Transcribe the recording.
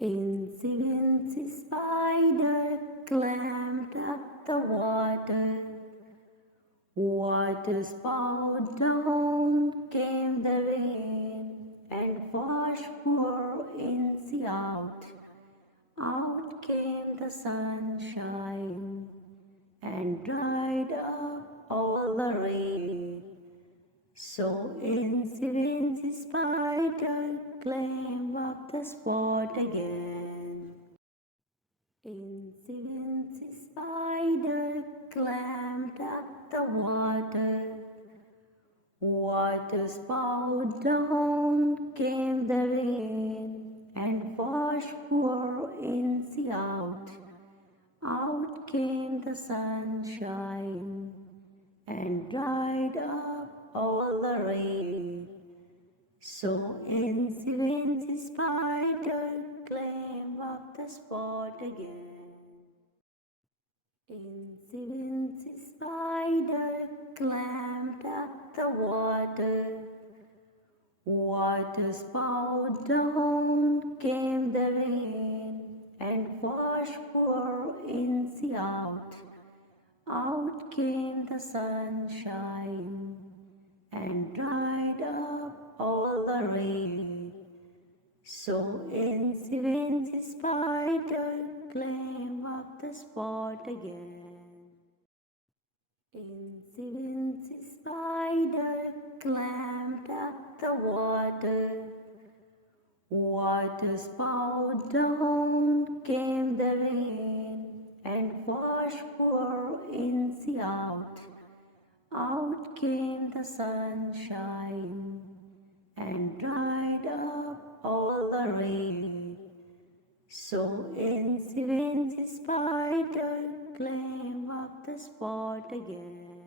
Incy wincy spider climbed up the waterspout down came the rain and washed poor Incy out. Out came the sunshine and dried up all the rain. So Incy wincy spider climbed up the spout again. Incy wincy spider climbed up the waterspout down came the rain and washed poor Incy out. Out came the sunshine and dried up all the rain. So Incy wincy spider climbed up the spout again. Incy wincy spider climbed up the waterspout down came the rain and washed poor Incy out. Out came the sunshine and dried up all the rain. So Incy wincy spider climbed up the spout again. Incy wincy spider climbed up the waterspout down came the rain and washed poor Incy out. Out came the sunshine and dried up all the rain. So Incy wincy spider climbed up the spout again.